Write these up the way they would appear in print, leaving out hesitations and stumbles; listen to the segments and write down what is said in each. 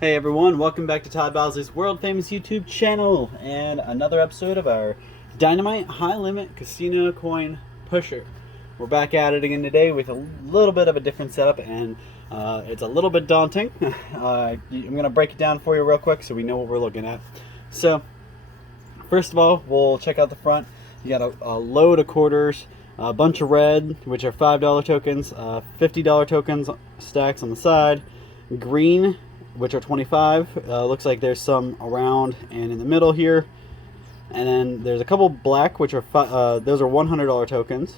Hey everyone, welcome back to Todd Bowsley's world famous YouTube channel and another episode of our Dynamite High Limit Casino Coin Pusher. We're back at it again today with a little bit of a different setup, and it's a little bit daunting. I'm going to break it down for you real quick so we know what we're looking at. So, first of all, we'll check out the front. You got a load of quarters, a bunch of red, which are $5 tokens, $50 tokens stacks on the side, green, which are 25. Looks like there's some around and in the middle here, and then there's a couple black, which are those are $100 tokens,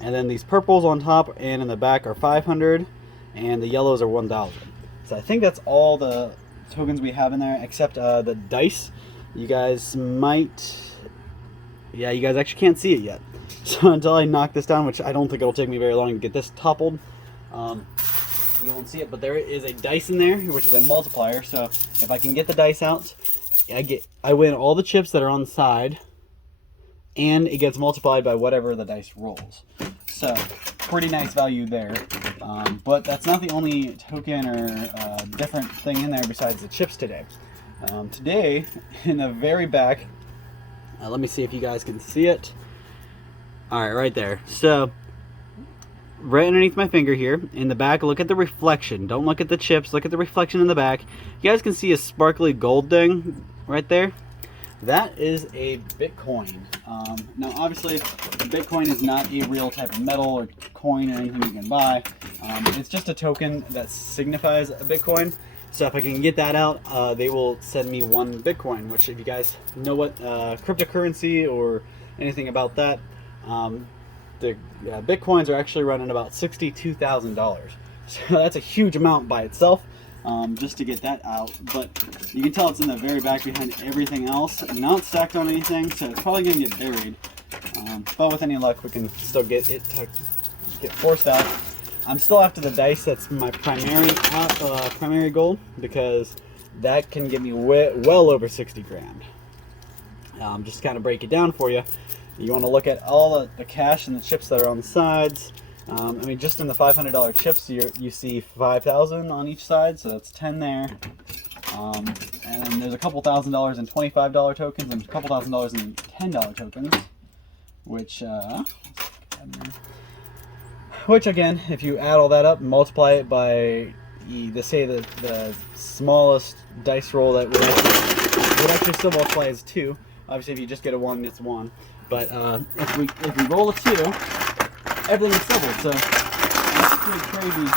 and then these purples on top and in the back are 500, and the yellows are 1,000. So I think that's all the tokens we have in there, except the dice. You guys might, yeah, you guys actually can't see it yet. So until I knock this down, which I don't think it'll take me very long to get this toppled, you won't see it, but there is a dice in there, which is a multiplier. So if I can get the dice out, I win all the chips that are on the side, and it gets multiplied by whatever the dice rolls. So pretty nice value there. But that's not the only token or different thing in there besides the chips today. Today, in the very back, let me see if you guys can see it. All right, right there. So right underneath my finger here, in the back, look at the reflection. Don't look at the chips, look at the reflection in the back. You guys can see a sparkly gold thing right there. That is a Bitcoin. Now, obviously, Bitcoin is not a real type of metal or coin or anything you can buy. It's just a token that signifies a Bitcoin. So if I can get that out, they will send me one Bitcoin, which if you guys know what cryptocurrency or anything about that, the Bitcoins are actually running about $62,000. So that's a huge amount by itself, just to get that out. But you can tell it's in the very back behind everything else, not stacked on anything, so it's probably going to get buried. But with any luck, we can still get it to get forced out. I'm still after the dice. That's my primary goal, because that can get me well over 60 grand. Just to kind of break it down for you. You want to look at all the cash and the chips that are on the sides. I mean, just in the $500 chips, you see 5,000 on each side, so that's 10 there. And then there's a couple $1,000s in $25 tokens and a couple $1,000s in $10 tokens, which again, if you add all that up and multiply it by the smallest dice roll, that would actually still multiply as 2. Obviously, if you just get a 1, it's 1. But if we roll a 2, everything is doubled. So that's pretty crazy.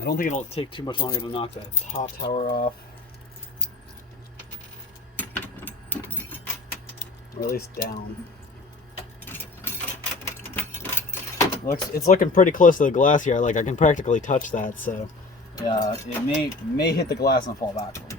I don't think it'll take too much longer to knock that top tower off, or at least down. It's looking pretty close to the glass here. Like, I can practically touch that. So yeah, it may hit the glass and fall backwards.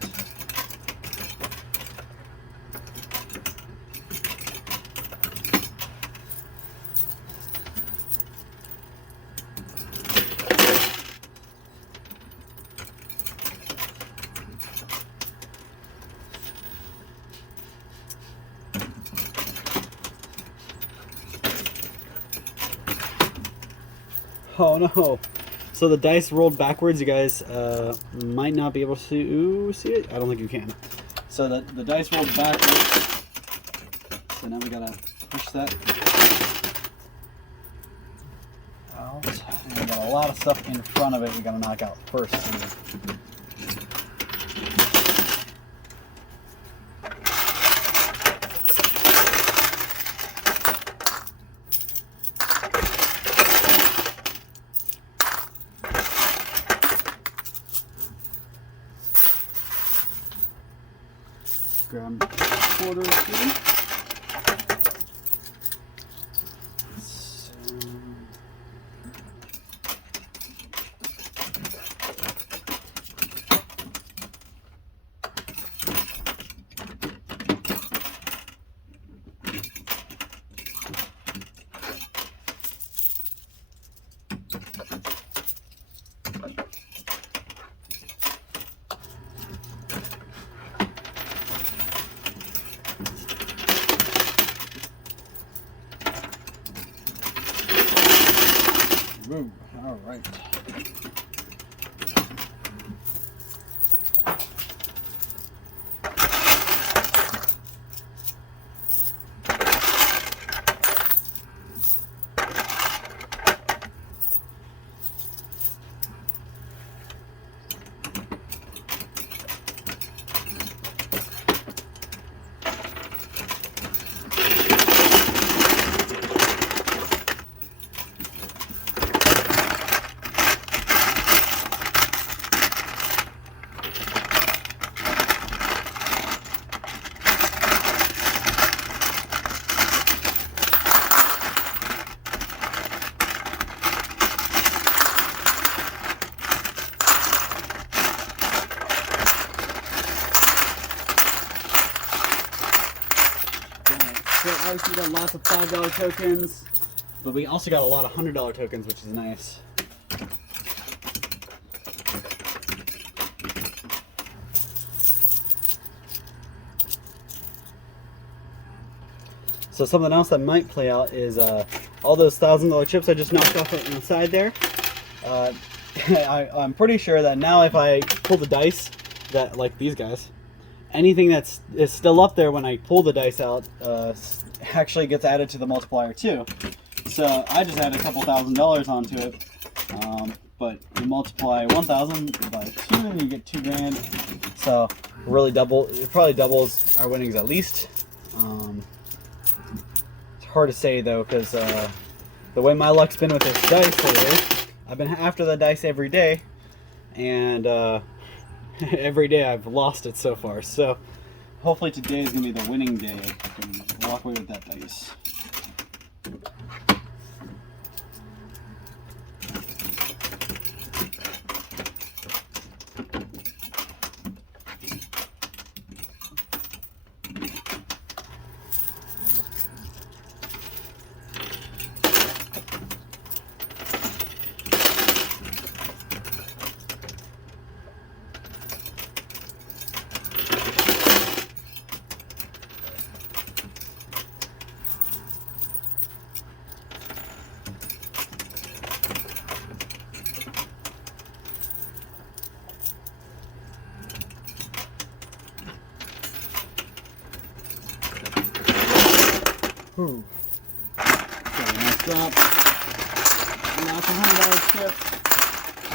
Oh no. So the dice rolled backwards. You guys might not be able to see it. I don't think you can. So the dice rolled backwards. So now we gotta push that out. And we got a lot of stuff in front of it we gotta knock out first. Grab quarters here. Ooh, all right. So obviously we got lots of $5 tokens, but we also got a lot of $100 tokens, which is nice. So something else that might play out is all those $1,000 chips I just knocked off on the side there. I'm pretty sure that now if I pull the dice, that like these guys, anything is still up there when I pull the dice out actually gets added to the multiplier too. So I just added a couple $1,000 onto it, but you multiply 1,000 by 2 and you get 2 grand. So really it probably doubles our winnings at least. It's hard to say though, because the way my luck's been with this dice lately, I've been after the dice every day, and every day I've lost it so far. So hopefully today is going to be the winning day. I can walk away with that dice. Got a nice drop. Lots of $100 chips.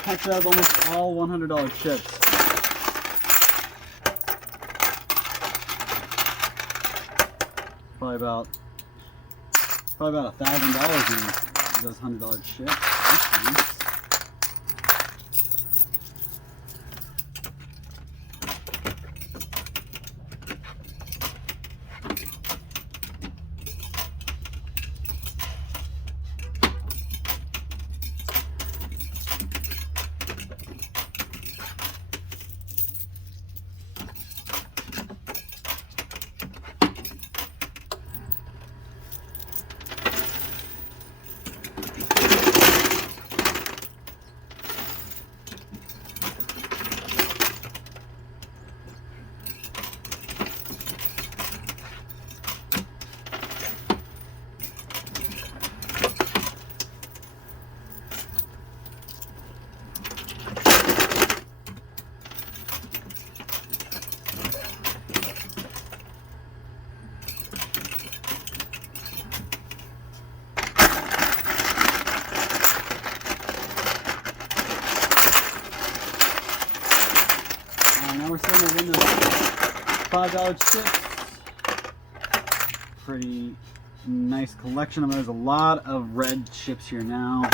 Actually, that's almost all $100 chips. Probably about $1,000 in those $100 chips. That's nice. Now we're starting to win those $5 chips. Pretty nice collection of them. There's a lot of red chips here now.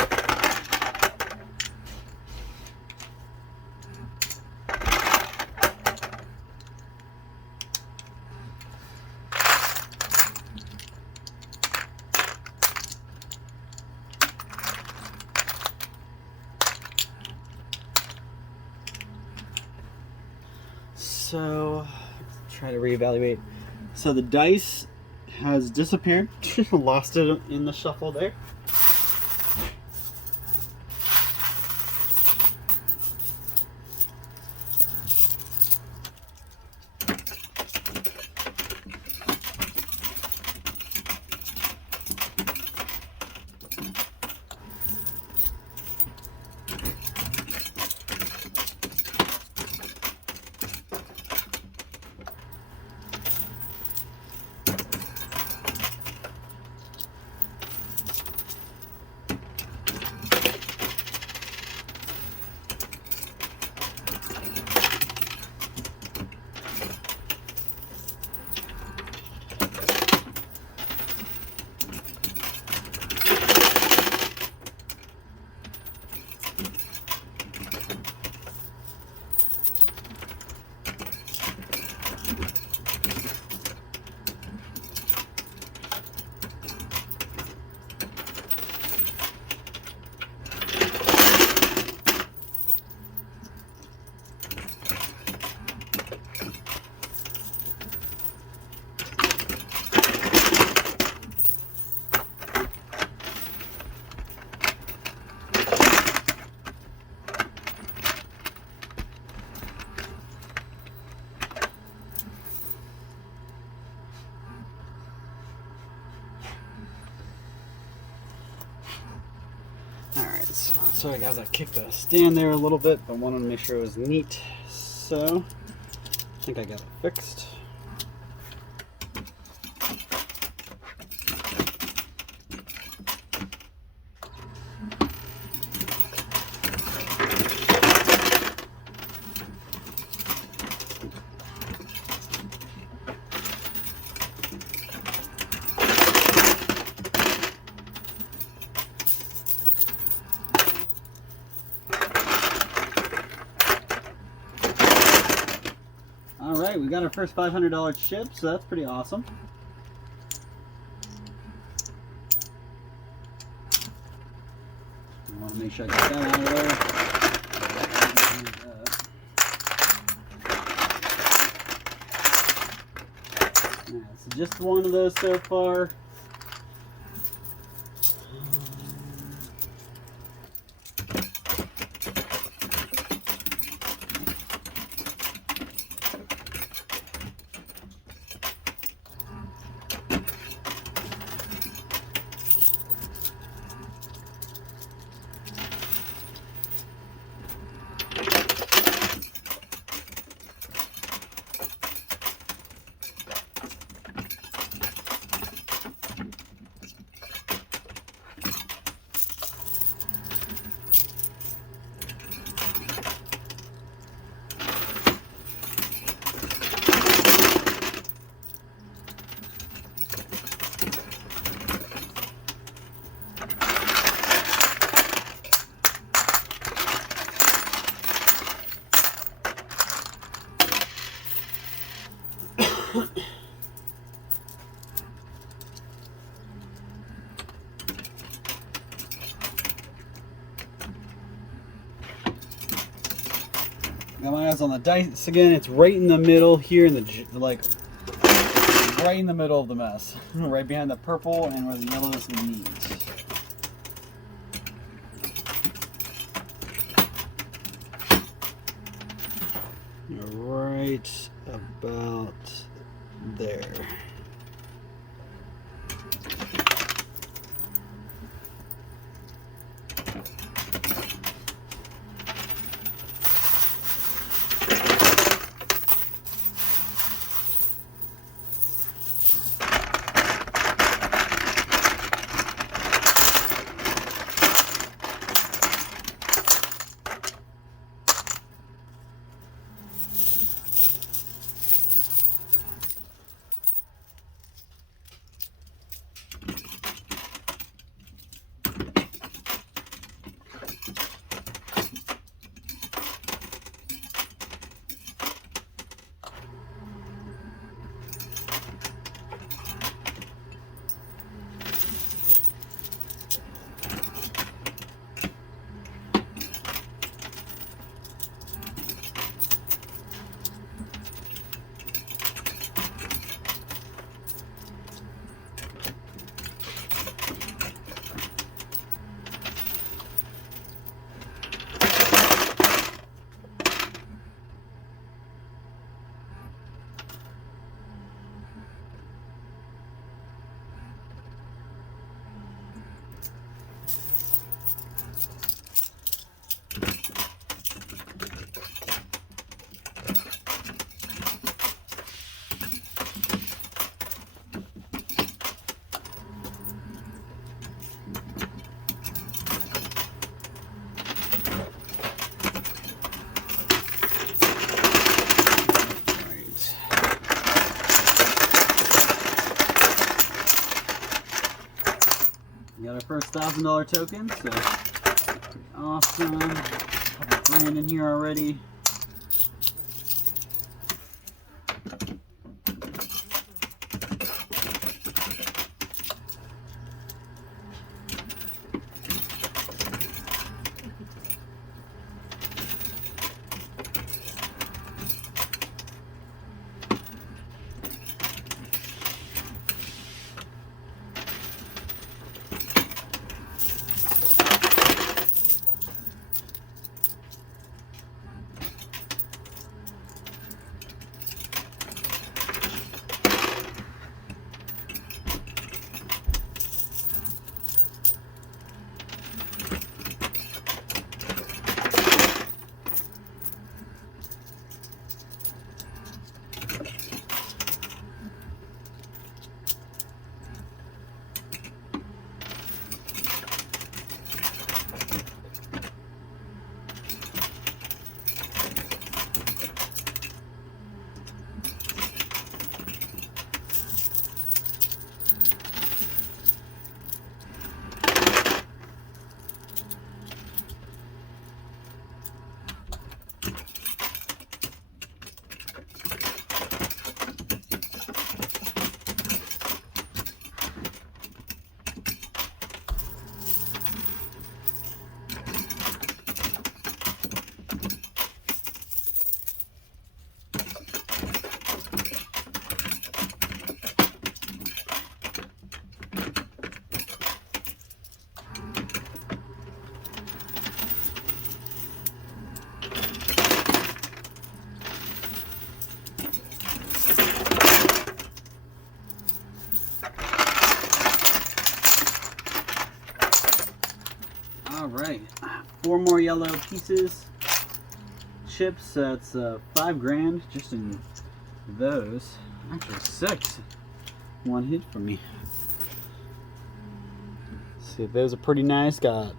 So, let's try to reevaluate. So the dice has disappeared. Lost it in the shuffle there. is. Sorry guys, I kicked the stand there a little bit, but wanted to make sure it was neat. So, I think I got it fixed. Alright, we got our first $500 chip, so that's pretty awesome. I want to make sure I get that out of there. Alright, so just one of those so far. Got my eyes on the dice again. It's right in the middle here in the, like, right in the middle of the mess. Right behind the purple and where the yellows meet. Right about there. Got our first $1,000 token, so pretty awesome. Couple grand in here already. 4 more yellow pieces. Chips, that's $5 just in those. Actually 6. One hit for me. See, those are pretty nice. Got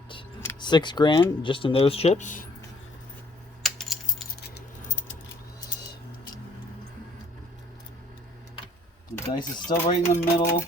$6 just in those chips. The dice is still right in the middle.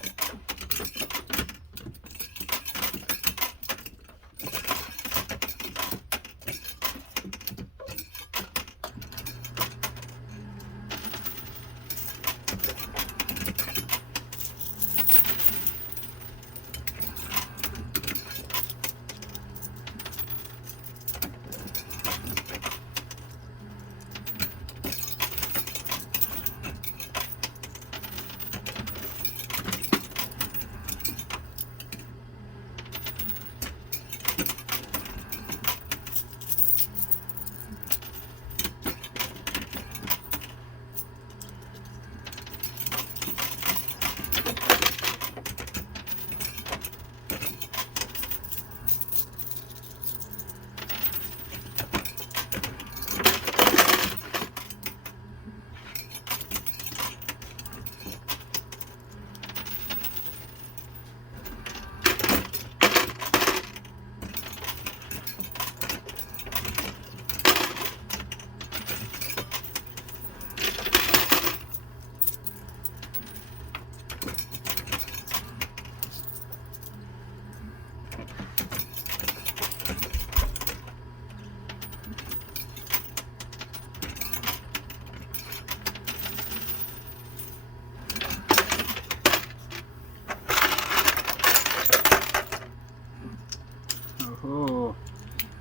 Oh,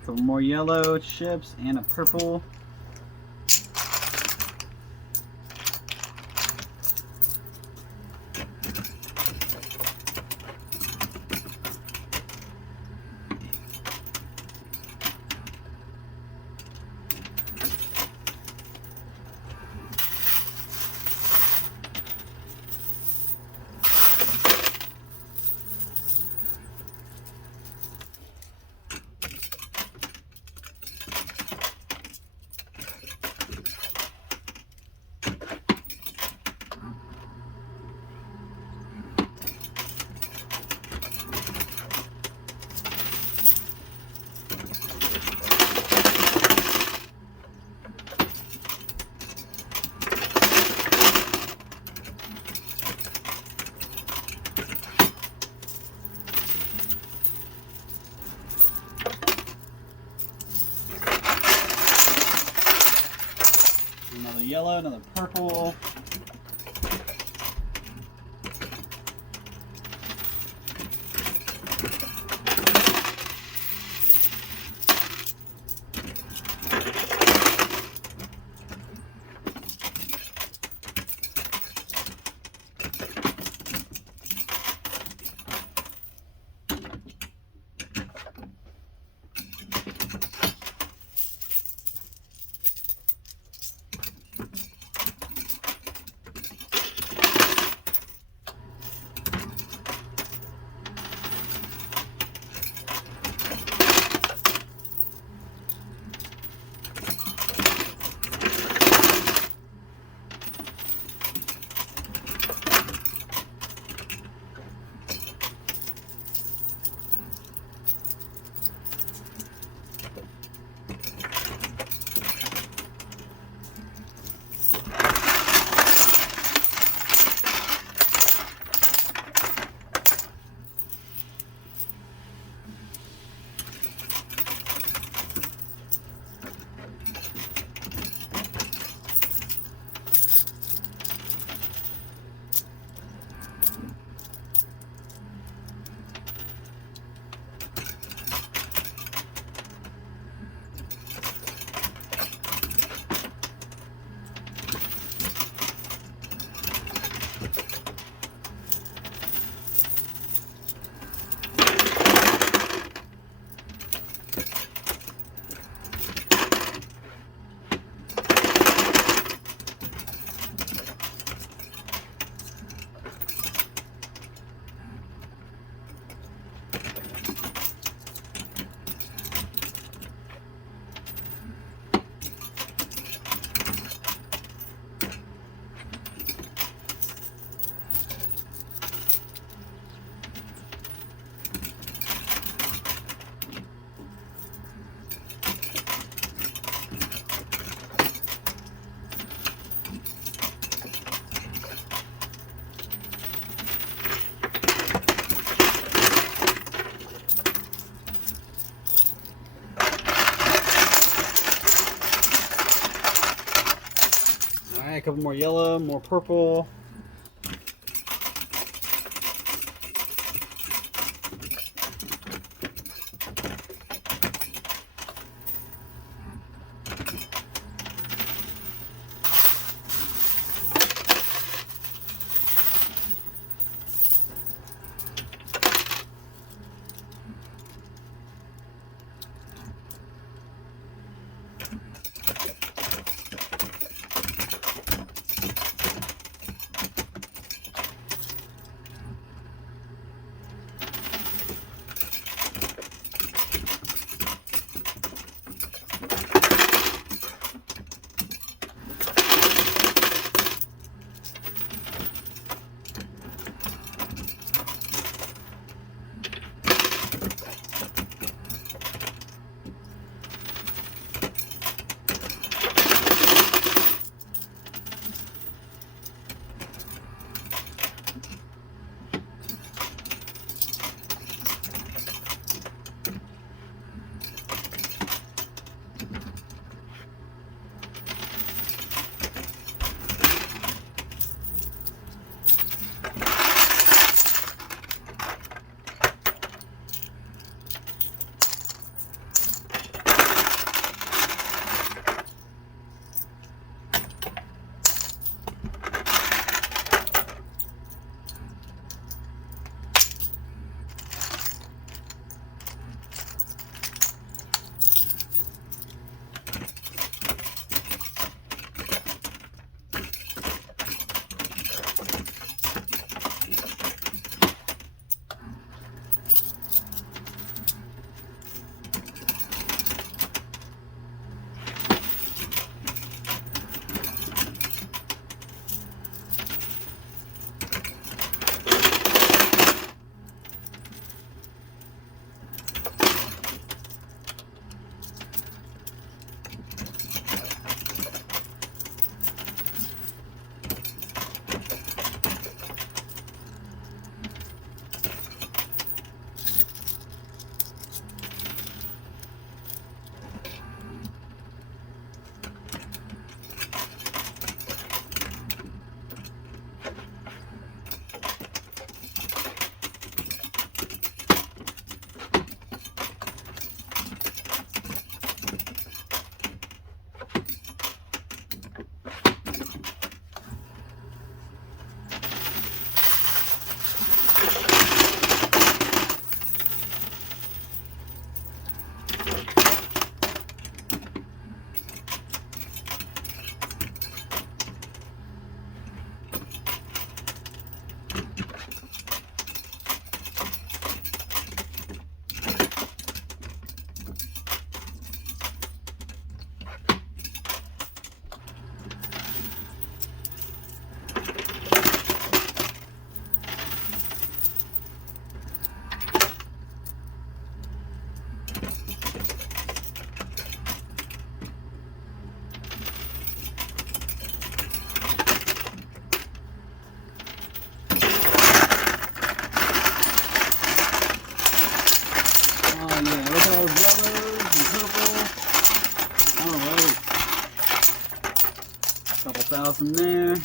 some more yellow chips and a purple. Another yellow, another purple. couple more yellow, more purple. Couple thousand there.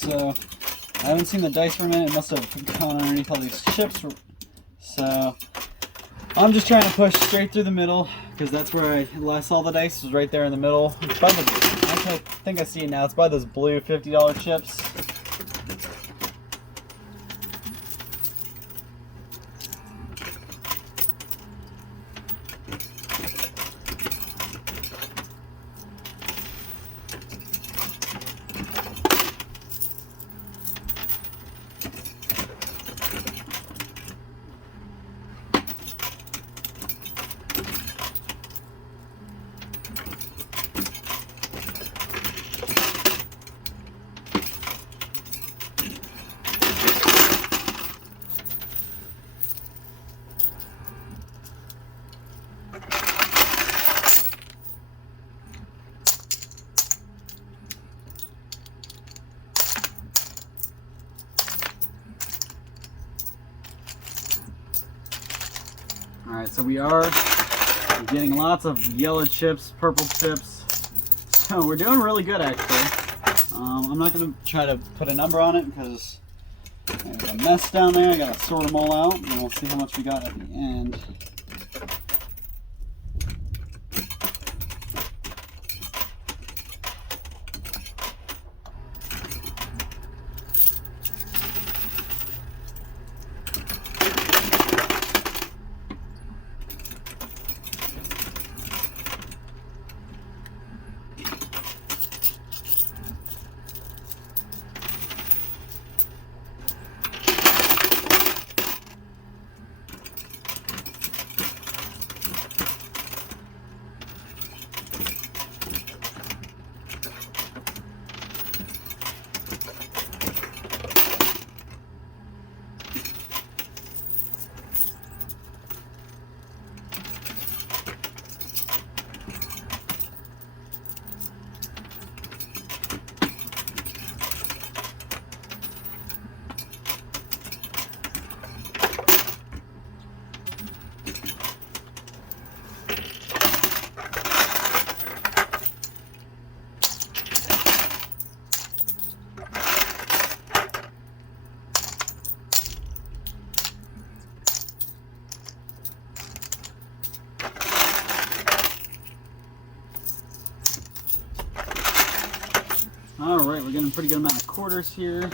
So I haven't seen the dice for a minute. It must have gone underneath all these chips. So I'm just trying to push straight through the middle because that's where I saw the dice was right there in the middle. It's by I think I see it now. It's by those blue $50 chips. Alright, so we are getting lots of yellow chips, purple chips. So we're doing really good, actually. I'm not going to try to put a number on it because there's a mess down there. I got to sort them all out, and we'll see how much we got at the end. Alright, we're getting a pretty good amount of quarters here.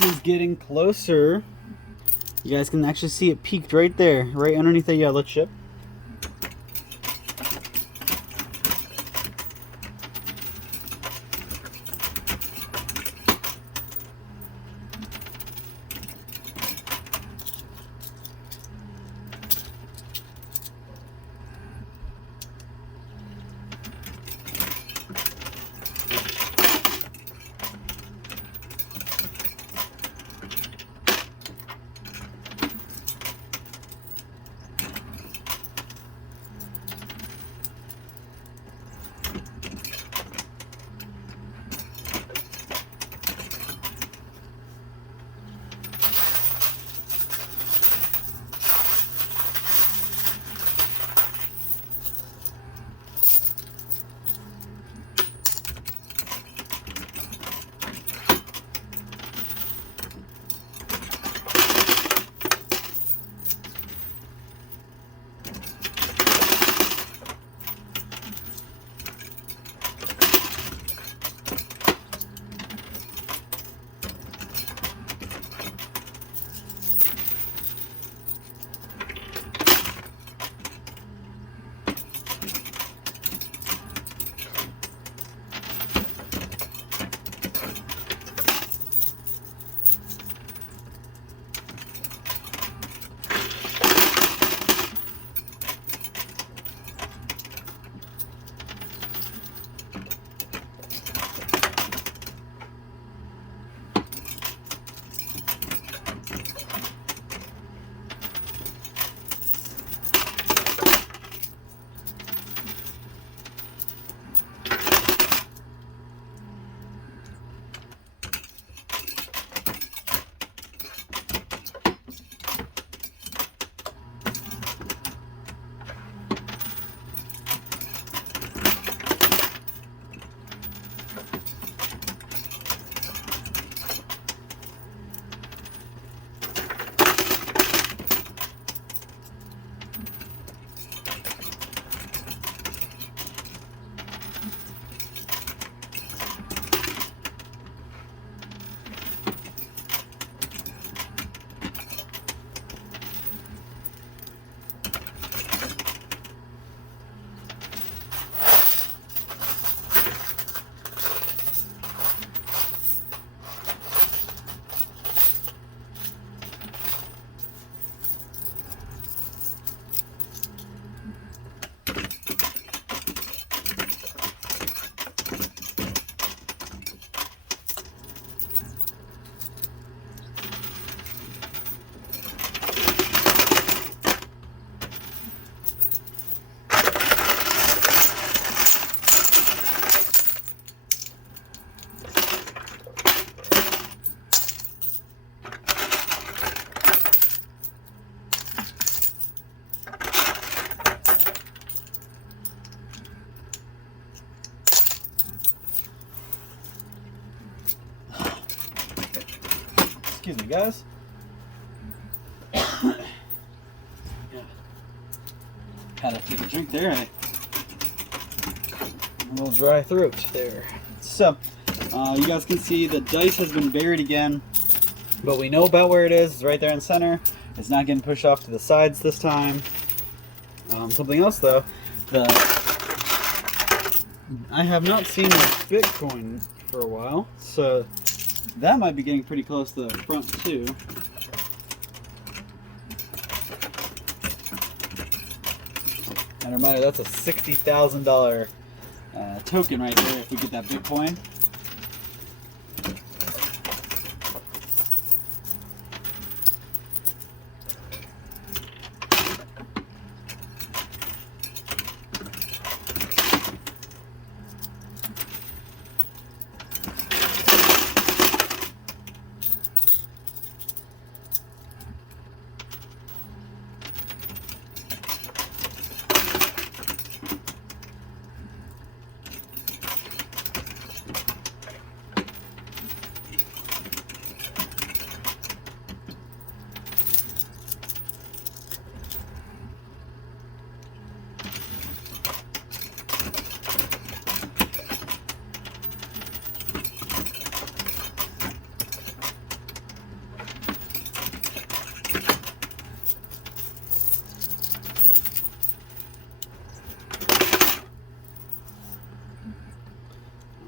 This is getting closer. You guys can actually see it peaked right there, right underneath the yellow chip. Excuse me, guys. Yeah. Had to take a drink there. A little dry throat there. So, you guys can see the dice has been buried again, but we know about where it is. It's right there in the center. It's not getting pushed off to the sides this time. Something else though, I have not seen a Bitcoin for a while, so that might be getting pretty close to the front too. And reminder, that's a $60,000 token right there if we get that Bitcoin.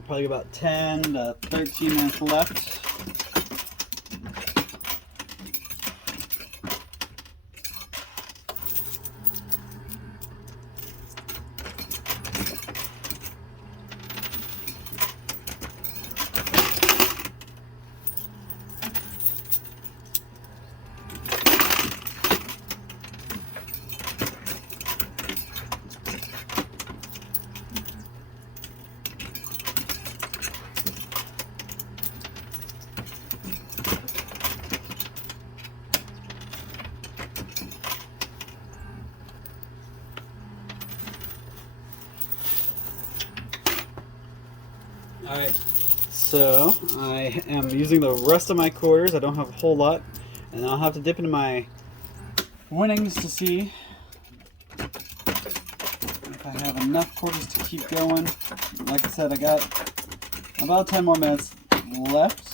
Probably about 10 to 13 minutes left. Alright, so I am using the rest of my quarters. I don't have a whole lot, and I'll have to dip into my winnings to see if I have enough quarters to keep going. Like I said, I got about 10 more minutes left.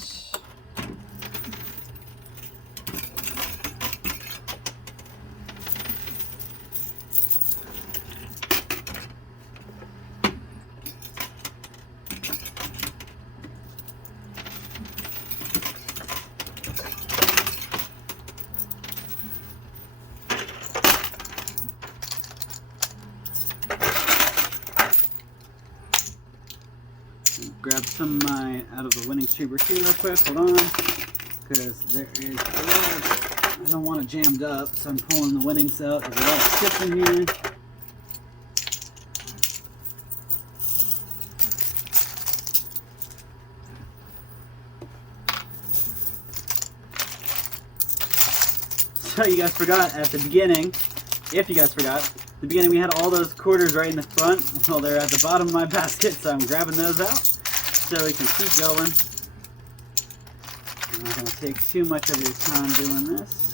Grab some of my out of the winning chamber here real quick. Hold on, because there is I don't want it jammed up, so I'm pulling the winnings out. There's a lot of chips in here. So you guys forgot at the beginning, if you guys forgot, at the beginning we had all those quarters right in the front. Well, they're at the bottom of my basket, so I'm grabbing those out so we can keep going. I'm not going to take too much of your time doing this.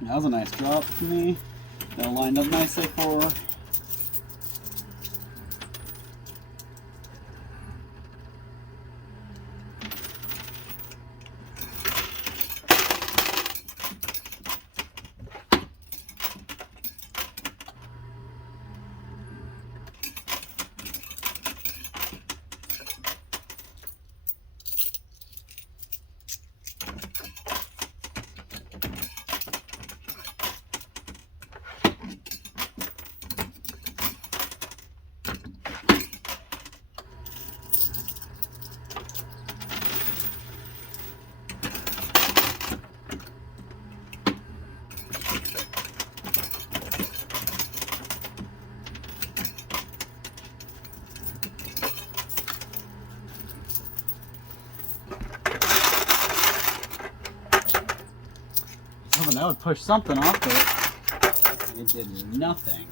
That was a nice drop for me. That lined up nicely for. that would push something off, but it did nothing.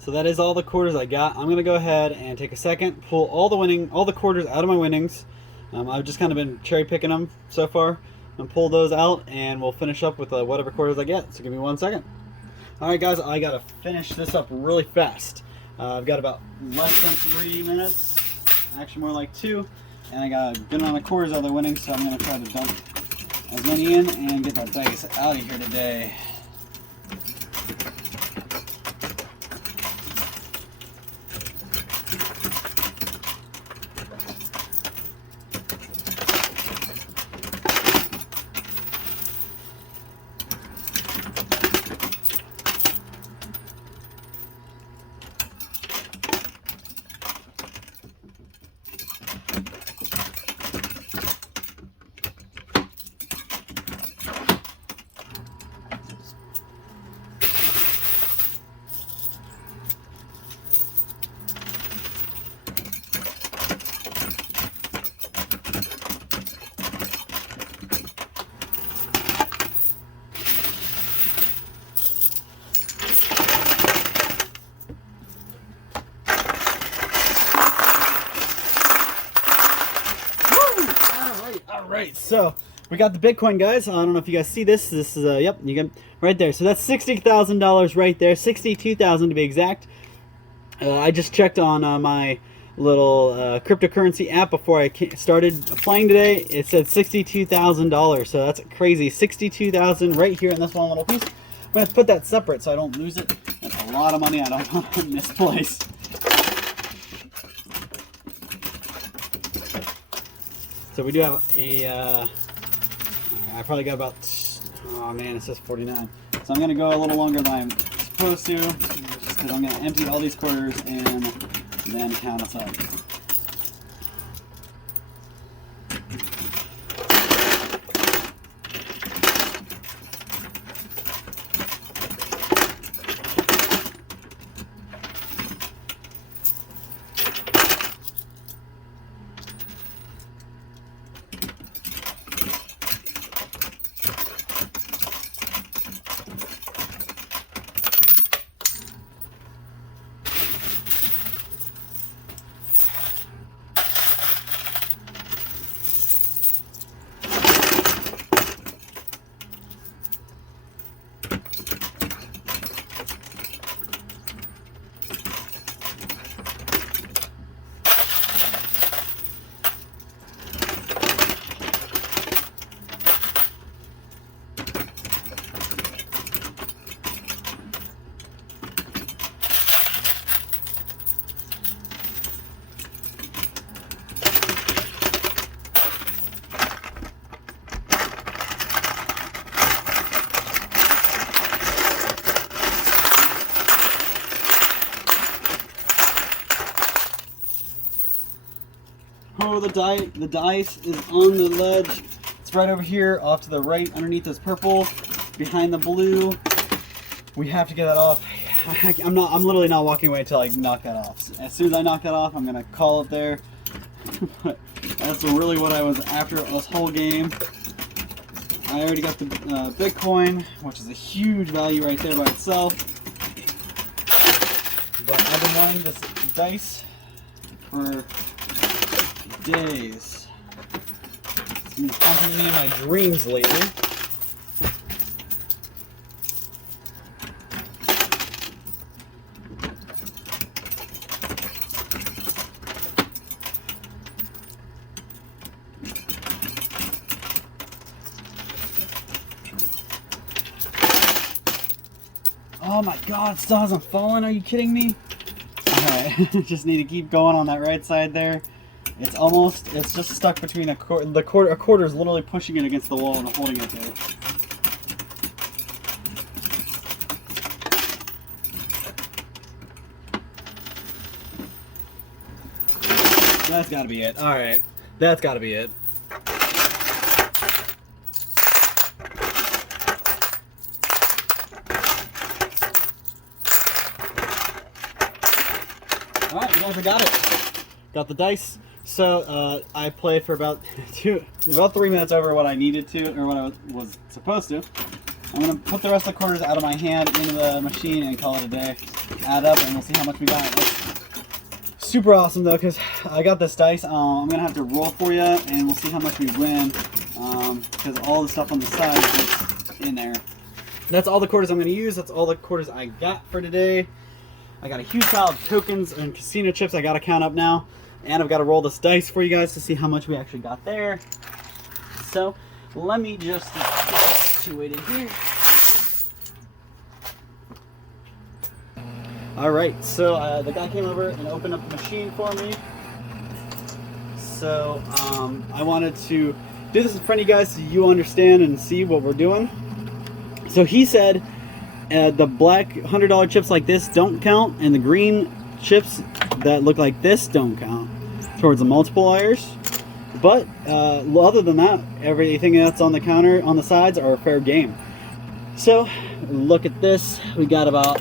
So that is all the quarters I got. I'm gonna go ahead and take a second, pull all the quarters out of my winnings. I've just kind of been cherry picking them so far, and pull those out, and we'll finish up with whatever quarters I get. So give me 1 second. All right, guys, I gotta finish this up really fast. I've got about less than 3 minutes, actually more like 2, and I got a good amount of quarters out of the winnings, so I'm gonna try to dump as many in and get that dice out of here today. right, so we got the Bitcoin, guys. I don't know if you guys see this. This is yep, you can right there. So that's $60,000 right there, 62,000 to be exact. I just checked on my little cryptocurrency app before I started playing today. It said $62,000, so that's crazy. 62,000 right here in this one little piece. I'm gonna have to put that separate so I don't lose it. That's a lot of money I don't want to misplace. So we do have a, I probably got about, oh man, it says 49. So I'm gonna go a little longer than I'm supposed to, just because I'm gonna empty all these quarters and then count us up. Oh, the dice is on the ledge. It's right over here, off to the right, underneath this purple, behind the blue. We have to get that off. I'm literally not walking away until I knock that off. As soon as I knock that off, I'm gonna call it there. But that's really what I was after this whole game. I already got the Bitcoin, which is a huge value right there by itself. But I've been wanting this dice for days. It's been haunting me in my dreams lately. Oh my god, it still hasn't fallen, are you kidding me? Alright, just need to keep going on that right side there. It's just stuck between a quarter is literally pushing it against the wall and holding it there. That's gotta be it. Alright, that's gotta be it. Alright, you guys, I got it. Got the dice. So I played for about 3 minutes over what I needed to, or what I was supposed to. I'm gonna put the rest of the quarters out of my hand into the machine and call it a day. Add up and we'll see how much we got. It's super awesome though, because I got this dice. I'm gonna have to roll for you, and we'll see how much we win, because all the stuff on the side is in there. That's all the quarters I'm gonna use. That's all the quarters I got for today. I got a huge pile of tokens and casino chips I gotta count up now. And I've got to roll this dice for you guys to see how much we actually got there. So let me just get this situated here. Alright, so the guy came over and opened up the machine for me. So I wanted to do this in front of you guys so you understand and see what we're doing. So he said the black $100 chips like this don't count, and the green chips that look like this don't count towards the multipliers. But other than that, everything that's on the counter on the sides are fair game. So look at this, we got about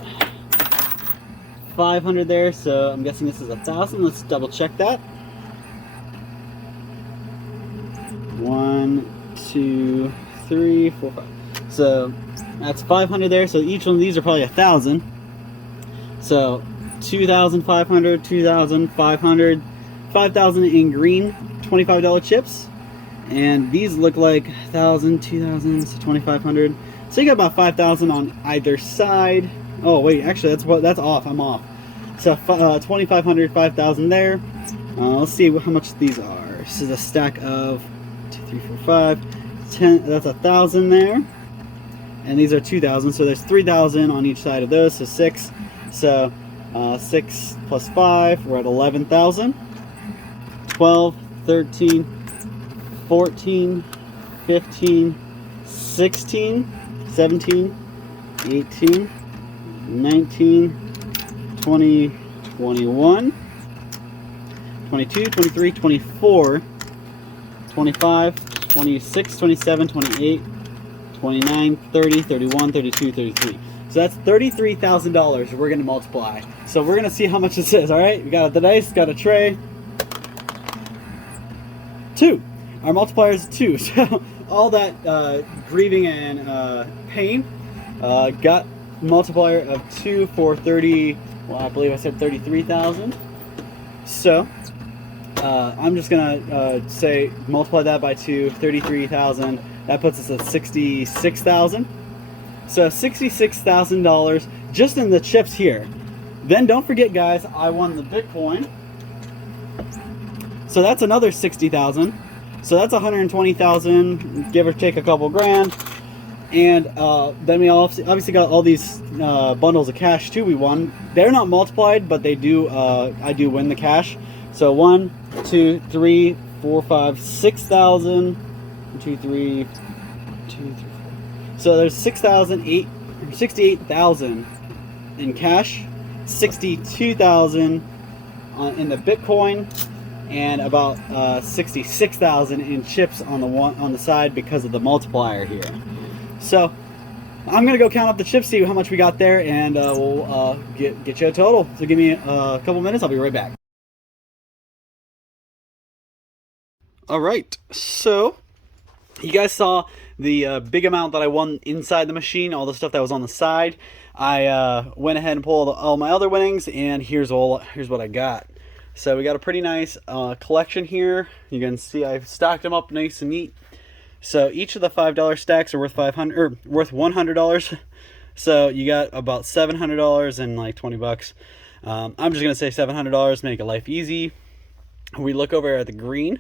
500 there, so I'm guessing this is 1,000. Let's double check that. 1, 2, 3, 4, 5. So that's 500 there, so each one of these are probably 1,000. So 2,500, 2,500, 5,000 in green $25 chips, And these look like 1,000, 2,000, so 2,500. So you got about 5,000 on either side. Oh wait, actually that's off. I'm off. So 2,500, 5,000 there. Let's see how much these are. This is a stack of 2, 3, 4, 5, 10. That's 1,000 there. And these are 2,000. So there's 3,000 on each side of those. So 6. So 6 plus 5, we're at 11,000. 12, 13. 14, 15, 16, 17, 18, 19, 20, 21, 22, 23, 24, 25, 26, 27, 28, 29, 30, 31, 32, 33. So that's $33,000 we're going to multiply. So we're going to see how much this is, all right? We got the dice, got a tray. 2. Our multiplier is 2, so all that grieving and pain got multiplier of 2 for 30. Well, I believe I said 33,000. So I'm just gonna say multiply that by 2, 33,000. That puts us at 66,000. So $66,000 just in the chips here. Then don't forget, guys, I won the Bitcoin. So that's another 60,000. So that's 120,000, give or take a couple grand. And then we obviously got all these bundles of cash too we won. They're not multiplied, but they do. I do win the cash. So 1, 2, 3, 4, 5, 6,000. 2, 3, 2, 3, 4. So there's 68,000 in cash, 62,000 in the Bitcoin, and about 66,000 in chips on the side because of the multiplier here. So I'm gonna go count up the chips, see how much we got there, and we'll get you a total. So give me a couple minutes. I'll be right back. All right, so you guys saw the big amount that I won inside the machine, all the stuff that was on the side. I went ahead and pulled all my other winnings, and here's what I got. So we got a pretty nice collection here. You can see I've stacked them up nice and neat. So each of the $5 stacks are worth $100. So you got about $700 and like 20 bucks. I'm just gonna say $700, make it life easy. We look over at the green.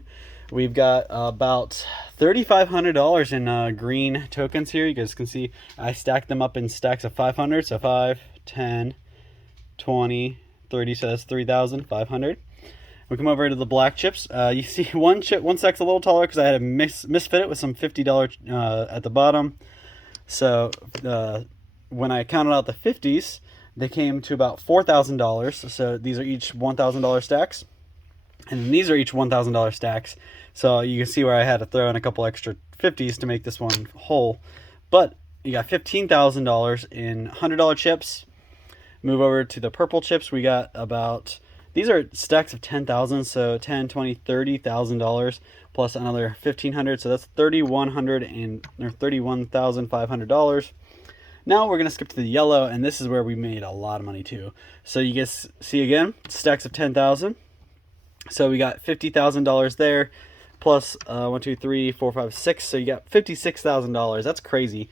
We've got about $3,500 in green tokens here. You guys can see I stacked them up in stacks of 500. So 5, 10, 20, 30. So that's 3,500. We come over to the black chips. You see one stack's a little taller because I had to misfit it with some $50 at the bottom. So when I counted out the 50s, they came to about $4,000. So these are each $1,000 stacks. And then these are each $1,000 stacks. So you can see where I had to throw in a couple extra 50s to make this one whole. But you got $15,000 in $100 chips. Move over to the purple chips. We got about, these are stacks of 10,000, so 10, 20, $30,000 plus another 1,500, so that's $31,500. Now we're gonna skip to the yellow, and this is where we made a lot of money too. So you guys see again, stacks of 10,000. So we got $50,000 there, plus 1, 2, 3, 4, 5, 6. So you got $56,000. That's crazy,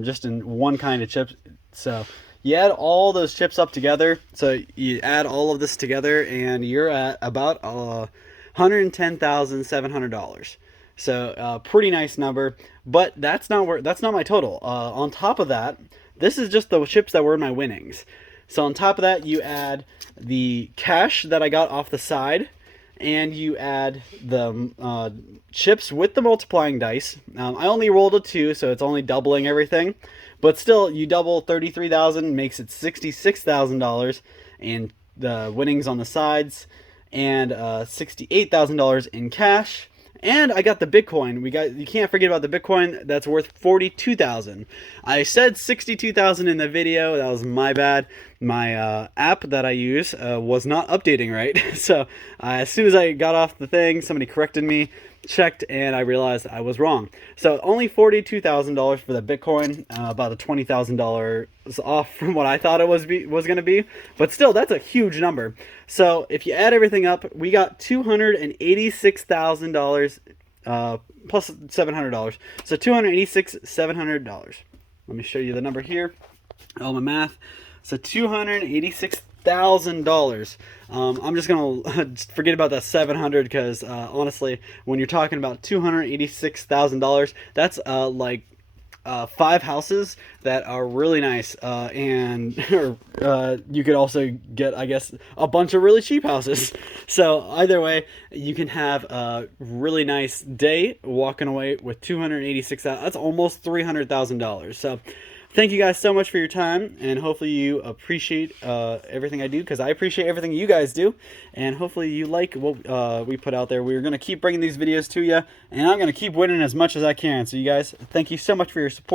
just in one kind of chip. So you add all those chips up together. So you add all of this together, and you're at about $110,700. So pretty nice number. But that's not my total. On top of that, this is just the chips that were in my winnings. So on top of that, you add the cash that I got off the side, and you add the chips with the multiplying dice. I only rolled a 2, so it's only doubling everything. But still, you double 33,000, makes it $66,000 in the winnings on the sides, and $68,000 in cash. And I got the Bitcoin. You can't forget about the Bitcoin. That's worth 42,000. I said 62,000 in the video. That was my bad. My app that I use was not updating right. So as soon as I got off the thing, somebody corrected me, checked, and I realized I was wrong. So only $42,000 for the Bitcoin, about a $20,000 off from what I thought it was going to be. But still, that's a huge number. So if you add everything up, we got $286,000 plus $700. So $286,700. Let me show you the number here. Oh, my math. So $286,000. I'm just gonna forget about that 700 because honestly, when you're talking about $286,000, that's like 5 houses that are really nice, and you could also get, I guess, a bunch of really cheap houses. So either way, you can have a really nice day walking away with $286,000. That's almost $300,000. So thank you guys so much for your time, and hopefully you appreciate everything I do, because I appreciate everything you guys do, and hopefully you like what we put out there. We're going to keep bringing these videos to you, and I'm going to keep winning as much as I can. So you guys, thank you so much for your support.